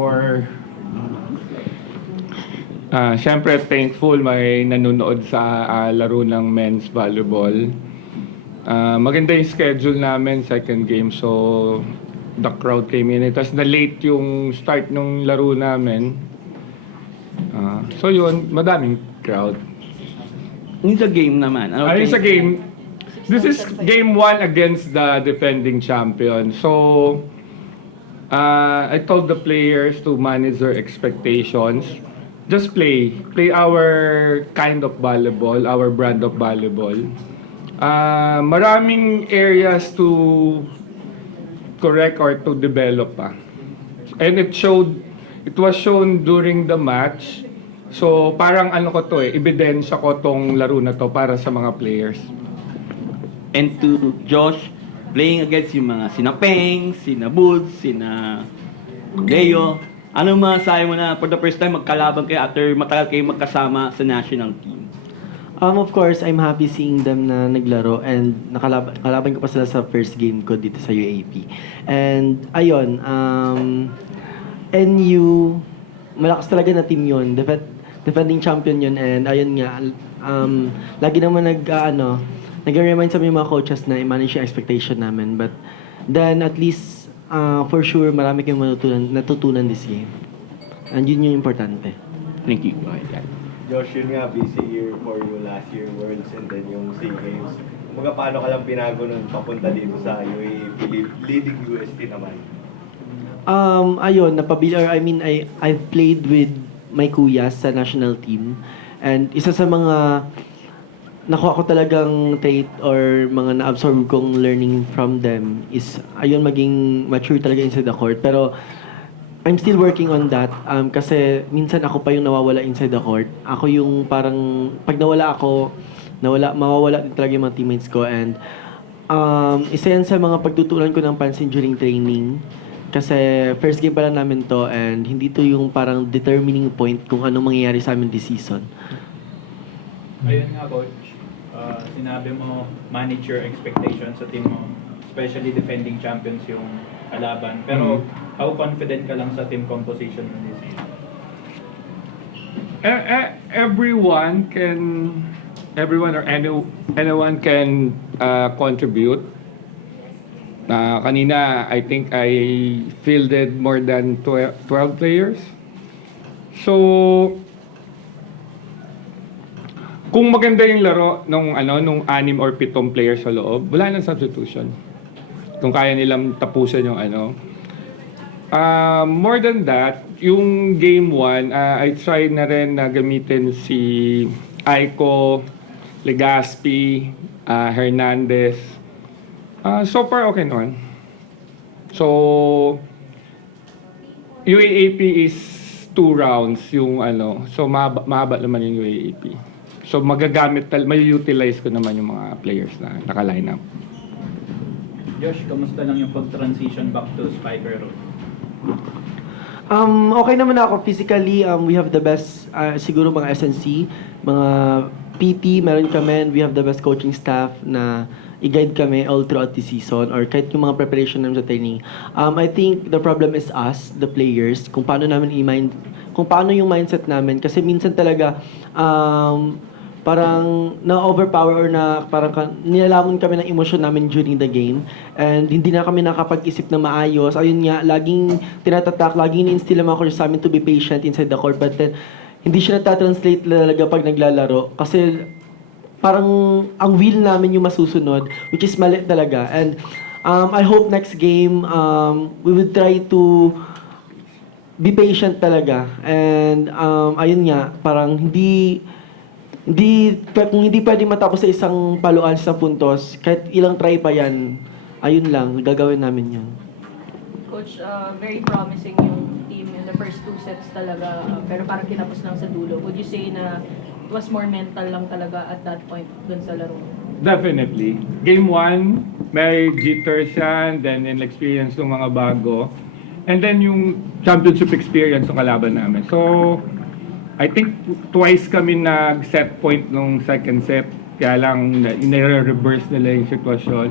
more syempre thankful may nanonood sa laro ng men's volleyball. Maganda yung schedule namin, second game, so the crowd came in. Tapos na-late yung start ng laro namin. So yun, madaming crowd. Yung sa game naman. Ayun sa game, this is game 1 against the defending champion. So, I told the players to manage their expectations. Just play our kind of volleyball, our brand of volleyball. Maraming areas to correct or to develop pa. And it was shown during the match. So parang ano ko to ebidensya ko tong laro na to para sa mga players. And to Josh, playing against yung mga sina Peng, sina Boots, sina Leo, ano masasabi mo na for the first time magkalaban kayo after matagal kayo magkasama sa national team? Of course, I'm happy seeing them na naglaro and nakalaban ko pa sila sa first game ko dito sa UAP. And ayun, NU, malakas talaga na team yun. Defending champion yun, and ayun nga, lagi naman nag-remind sa mga coaches na i-manage yung expectation namin. But then at least, for sure, marami kayong natutunan this game. And yun yung importante. Thank you. Go ahead. Josh, yun nga, busy year for you last year, Worlds, and then yung SEA Games. Kumbaga, paano ka lang pinago nun papunta dito sa UAP, leading UST naman? Ayun, I've played with my kuyas sa national team. And isa sa mga nakuha ko talagang trait or mga na-absorb kong learning from them is, ayun, maging mature talaga inside the court. Pero I'm still working on that kasi minsan ako pa yung nawawala inside the court. Ako yung parang, pag nawala ako, mawawala din talaga yung mga teammates ko. And isa yan sa mga pagtutunan ko ng pansin during training. Kasi first game pa lang namin to and hindi to yung parang determining point kung anong mangyayari sa amin this season. Ayun nga, Coach. Sinabi mo, manage your expectations sa team mo, especially defending champions yung kalaban. Pero how confident ka lang sa team composition mo this season? Everyone or anyone can contribute. Kanina, I think I fielded more than 12 players. So, kung maganda yung laro nung 6 or 7 players sa loob, wala nang substitution. Kung kaya nilang tapusin yung more than that, yung game 1, I tried na rin na gamitin si Aiko, Legaspi, Hernandez. So far, okay naman. So, UAAP is 2 rounds yung so mahaba naman yung UAAP. So may utilize ko naman yung mga players na naka-line up. Josh, kamusta lang yung pag-transition back to spiker role? Okay naman ako. Physically, we have the best, siguro mga SNC, mga PT, meron kami, and we have the best coaching staff na i-guide kami all throughout the season or kahit yung mga preparation namin sa training. I think the problem is us, the players, kung paano yung mindset namin. Kasi minsan talaga, parang na-overpower or parang nilalamon kami ng emosyon namin during the game and hindi na kami nakapag-isip na maayos. Ayun nga, laging tinatatak, laging ni-instill naman ako sa amin to be patient inside the court, but then hindi siya natatranslate talaga pag naglalaro kasi parang ang will namin yung masusunod, which is mali talaga. And I hope next game, we will try to be patient talaga. And ayun nga, parang kung hindi pwede matapos sa isang paluan, sa puntos, kahit ilang try pa yan, ayun lang, gagawin namin yun. Coach, very promising yung team in the first 2 sets talaga, pero parang kinapos lang sa dulo. Would you say na it was more mental lang talaga at that point dun sa laro? Definitely. Game 1, may jitters yan, then in-experience ng mga bago. And then yung championship experience ng kalaban namin. So, I think twice kami nag-set point nung second set. Kaya lang, nire-reverse nila yung sitwasyon.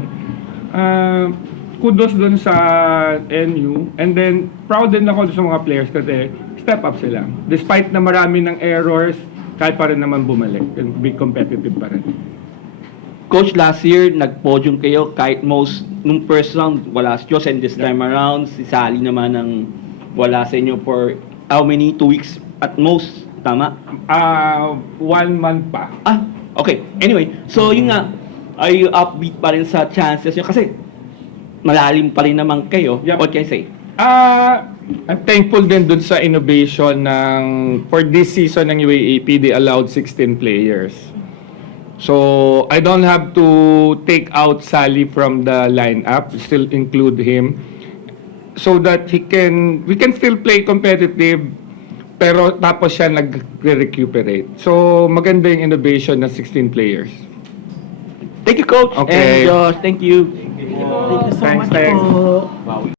kudos dun sa NU. And then, proud din ako sa mga players kasi step up sila. Despite na marami ng errors, kahit pa rin naman bumalik and be competitive pa rin. Coach, last year, nag-podium kayo kahit most, nung first round, wala si Diyos, and this time around, si Sally naman ang wala sa inyo for how many? 2 weeks at most, tama? 1 month pa. Ah, okay. Anyway, so yun nga, are you upbeat pa rin sa chances nyo? Kasi malalim pa rin naman kayo. Yep. What can I say? I'm thankful din dun sa innovation ng for this season ng UAAP, they allowed 16 players. So, I don't have to take out Sally from the lineup, still include him so that we can still play competitive pero tapos siya nag-recuperate. So, maganda yung innovation ng 16 players. Thank you, Coach. Okay. And Josh, thank you. Thank you so Thanks, much thanks. po.